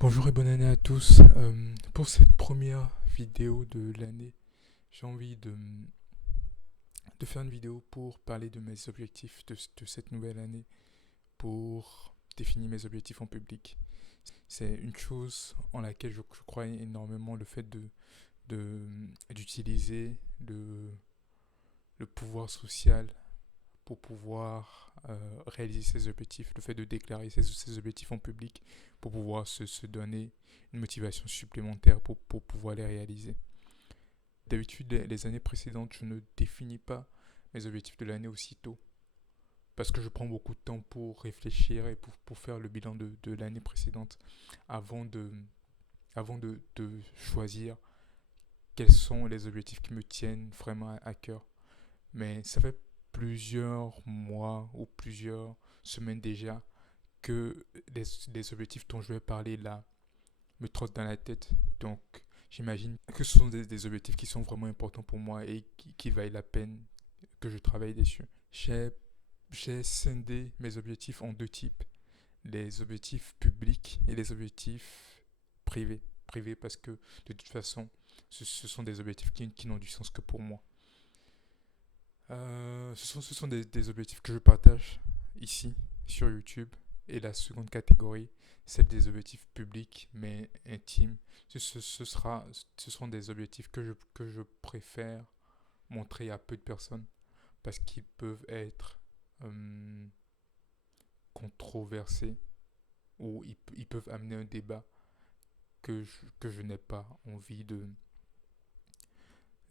Bonjour et bonne année à tous. Pour cette première vidéo de l'année, j'ai envie de faire une vidéo pour parler de mes objectifs de cette nouvelle année, pour définir mes objectifs en public. C'est une chose en laquelle je crois énormément, le fait d'utiliser le pouvoir social pour pouvoir réaliser ses objectifs, le fait de déclarer ses objectifs en public pour pouvoir se donner une motivation supplémentaire pour pouvoir les réaliser. D'habitude, les années précédentes, je ne définis pas mes objectifs de l'année aussitôt parce que je prends beaucoup de temps pour réfléchir et pour faire le bilan de l'année précédente avant de choisir quels sont les objectifs qui me tiennent vraiment à cœur. Mais ça fait plusieurs mois ou plusieurs semaines déjà que les objectifs dont je vais parler là me trottent dans la tête. Donc, j'imagine que ce sont des objectifs qui sont vraiment importants pour moi et qui valent la peine que je travaille dessus. J'ai scindé mes objectifs en deux types. Les objectifs publics et les objectifs privés. Privés parce que de toute façon, ce sont des objectifs qui n'ont du sens que pour moi. Ce sont des objectifs que je partage ici sur YouTube. Et la seconde catégorie, celle des objectifs publics mais intimes. Ce seront des objectifs que je préfère montrer à peu de personnes parce qu'ils peuvent être euh, controversés ou ils peuvent amener un débat que je n'ai pas envie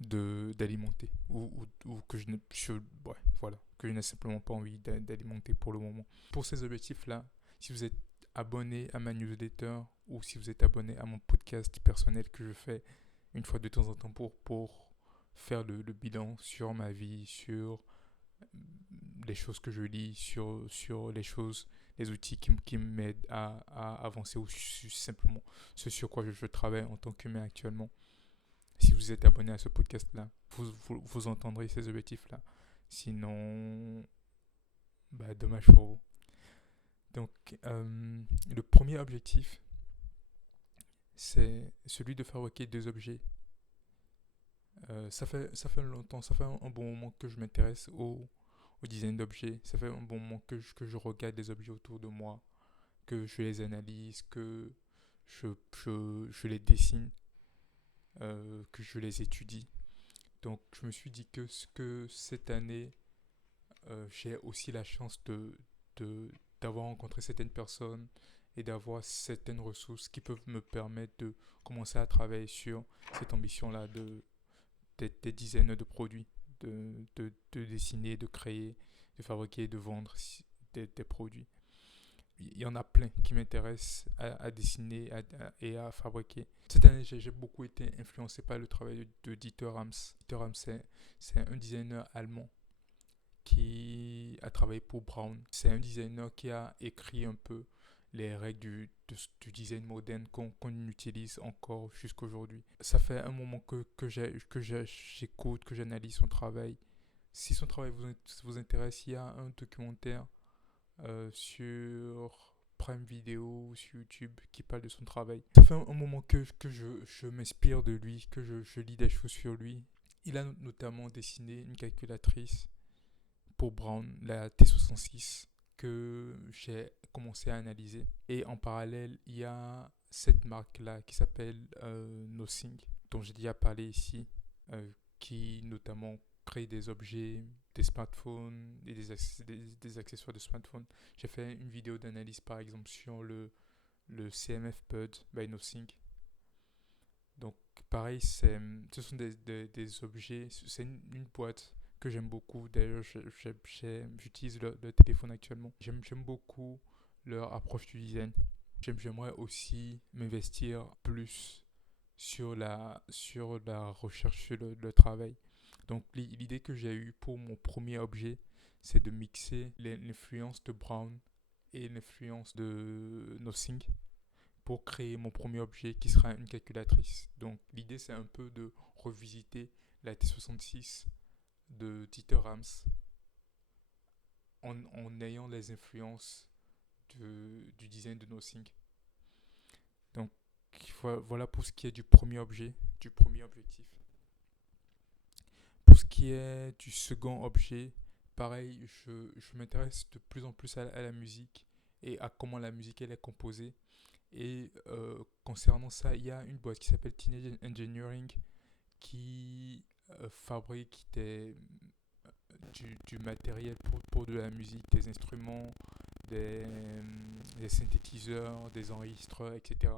d'alimenter ou que je n'ai ouais, voilà, que je n'ai simplement pas envie d'alimenter pour le moment. Pour ces objectifs-là, si vous êtes abonné à ma newsletter ou si vous êtes abonné à mon podcast personnel que je fais une fois de temps en temps pour faire le bilan sur ma vie, sur les choses que je lis, sur les choses, les outils qui m'aident à avancer ou simplement ce sur quoi je travaille en tant qu'humain actuellement. Si vous êtes abonné à ce podcast-là, vous entendrez ces objectifs-là. Sinon, bah, dommage pour vous. Donc, le premier objectif, c'est celui de fabriquer deux objets. Ça fait longtemps, ça fait un bon moment que je m'intéresse au design d'objets. Ça fait un bon moment que je regarde les objets autour de moi, que je les analyse, que je, je les dessine, que je les étudie. Donc, je me suis dit que cette année, j'ai aussi la chance d'avoir rencontré certaines personnes et d'avoir certaines ressources qui peuvent me permettre de commencer à travailler sur cette ambition-là d'être des dizaines de produits, de dessiner, de créer, de fabriquer, de vendre des produits. Il y en a plein qui m'intéressent à dessiner et à fabriquer. Cette année, j'ai beaucoup été influencé par le travail de Dieter Rams. Dieter Rams, c'est un designer allemand qui a travaillé pour Brown. C'est un designer qui a écrit un peu les règles du design moderne qu'on utilise encore jusqu'à aujourd'hui. Ça fait un moment que j'écoute, que j'analyse son travail. Si son travail vous intéresse, il y a un documentaire sur Prime Video ou sur YouTube qui parle de son travail. Ça fait un moment que je m'inspire de lui, que je lis des choses sur lui. Il a notamment dessiné une calculatrice pour Brown, la T66, que j'ai commencé à analyser. Et en parallèle, il y a cette marque-là qui s'appelle Nothing, dont j'ai déjà parlé ici, qui notamment crée des objets, des smartphones et des accessoires de smartphones. J'ai fait une vidéo d'analyse par exemple sur le CMF Bud by Nothing. Donc pareil, ce sont des objets, c'est une boîte que j'aime beaucoup. D'ailleurs, j'utilise le téléphone actuellement. J'aime beaucoup leur approche du design. J'aimerais aussi m'investir plus sur la recherche, sur le travail. Donc l'idée que j'ai eue pour mon premier objet, c'est de mixer l'influence de Brown et l'influence de Nothing pour créer mon premier objet qui sera une calculatrice. Donc l'idée c'est un peu de revisiter la T66 de Dieter Rams en ayant les influences du design de Nothing. Donc voilà pour ce qui est du premier objet, du premier objectif. Pour ce qui est du second objet, pareil, je m'intéresse de plus en plus à la musique et à comment la musique elle est composée. Et concernant ça, il y a une boîte qui s'appelle Teenage Engineering qui fabrique du matériel pour de la musique, des instruments, des, des synthétiseurs, des enregistreurs, etc.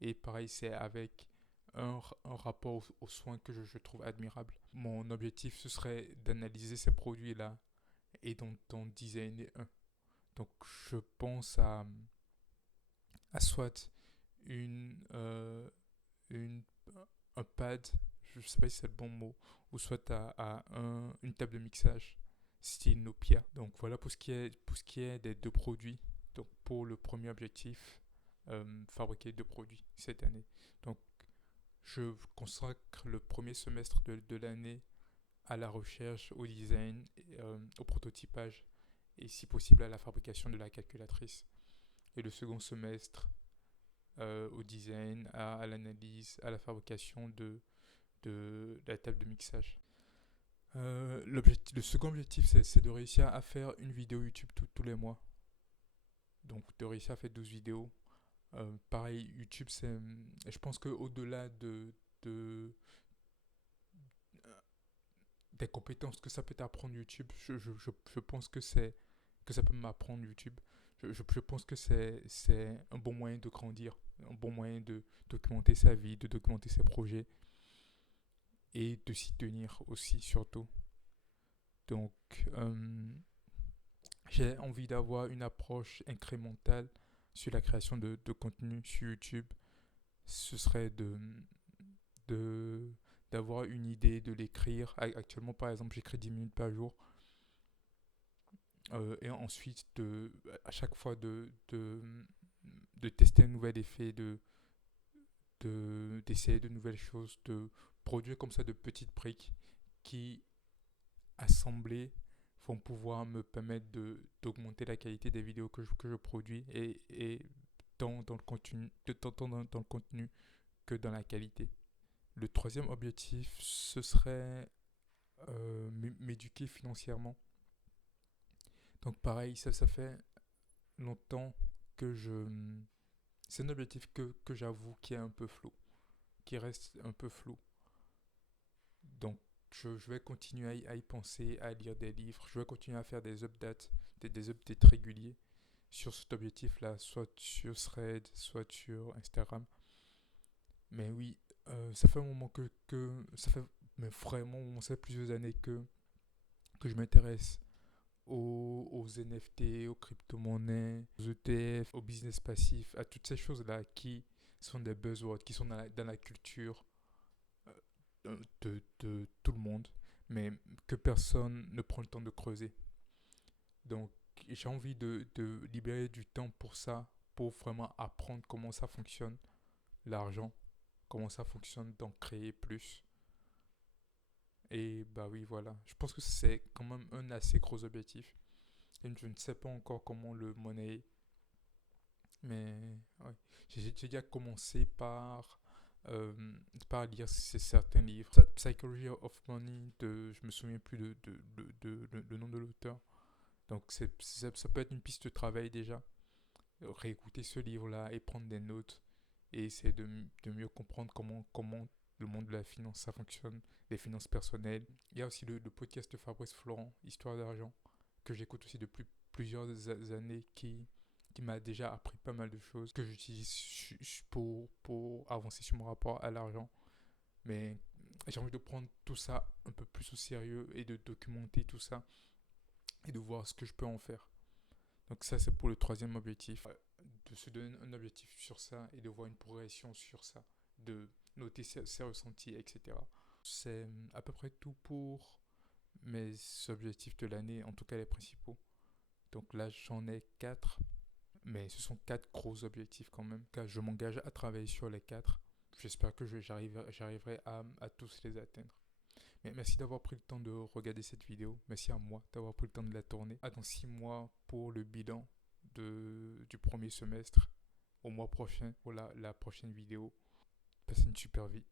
Et pareil, c'est avec un rapport aux soins que je trouve admirable. Mon objectif, ce serait d'analyser ces produits-là et d'en designer un. Donc, je pense à soit une, euh, une, un pad, je ne sais pas si c'est le bon mot, ou soit une table de mixage style Nokia. Donc voilà pour ce qui est des deux produits. Donc pour le premier objectif, fabriquer deux produits cette année. Donc je consacre le premier semestre de l'année à la recherche, au design, au prototypage et si possible à la fabrication de la calculatrice. Et le second semestre au design, à l'analyse, à la fabrication de la table de mixage. Le second objectif, c'est de réussir à faire une vidéo YouTube tous les mois. Donc, de réussir à faire 12 vidéos. Pareil, YouTube, je pense qu'au-delà des compétences que ça peut t'apprendre YouTube, je pense que ça peut m'apprendre YouTube. Je pense que c'est un bon moyen de grandir, un bon moyen de documenter sa vie, de documenter ses projets et de s'y tenir aussi, surtout. Donc, j'ai envie d'avoir une approche incrémentale sur la création de contenu sur YouTube. Ce serait de d'avoir une idée, de l'écrire. Actuellement, par exemple, j'écris 10 minutes par jour. Et ensuite, à chaque fois, de tester un nouvel effet, d'essayer de nouvelles choses, de produire comme ça de petites briques qui, assemblées, vont pouvoir me permettre d'augmenter la qualité des vidéos que je produis et tant dans le contenu, tant dans le contenu que dans la qualité. Le troisième objectif, ce serait m'éduquer financièrement. Donc pareil, ça fait longtemps que je... C'est un objectif que j'avoue qui est un peu flou, qui reste un peu flou. Donc je vais continuer à y penser, à lire des livres, je vais continuer à faire des updates, des updates réguliers sur cet objectif-là, soit sur Thread, soit sur Instagram. Mais oui, ça fait un moment ça fait mais vraiment, ça fait plusieurs années que je m'intéresse aux NFT, aux crypto-monnaies, aux ETF, au business passif, à toutes ces choses-là qui sont des buzzwords, qui sont dans la culture de tout le monde, mais que personne ne prend le temps de creuser. Donc, j'ai envie de libérer du temps pour ça, pour vraiment apprendre comment ça fonctionne, l'argent, comment ça fonctionne, d'en créer plus. Et bah oui, voilà. Je pense que c'est quand même un assez gros objectif. Et je ne sais pas encore comment le monnaie. Mais ouais. J'ai déjà commencé euh, par lire certains livres. Psychology of Money, je me souviens plus le nom de l'auteur. Donc ça peut être une piste de travail déjà. Réécouter ce livre-là et prendre des notes et essayer de mieux comprendre comment le monde de la finance ça fonctionne, les finances personnelles. Il y a aussi le podcast de Fabrice Florent, Histoire d'argent, que j'écoute aussi depuis plusieurs années qui m'a déjà appris pas mal de choses que j'utilise pour avancer sur mon rapport à l'argent. Mais j'ai envie de prendre tout ça un peu plus au sérieux et de documenter tout ça et de voir ce que je peux en faire. Donc ça, c'est pour le troisième objectif. De se donner un objectif sur ça et de voir une progression sur ça. De noter ses ressentis, etc. C'est à peu près tout pour mes objectifs de l'année, en tout cas les principaux. Donc là, j'en ai 4, mais ce sont 4 gros objectifs quand même. Car je m'engage à travailler sur les 4. J'espère que j'arriverai à tous les atteindre. Mais merci d'avoir pris le temps de regarder cette vidéo. Merci à moi d'avoir pris le temps de la tourner. À dans 6 mois pour le bilan du premier semestre au mois prochain pour la prochaine vidéo. Passez une super vie.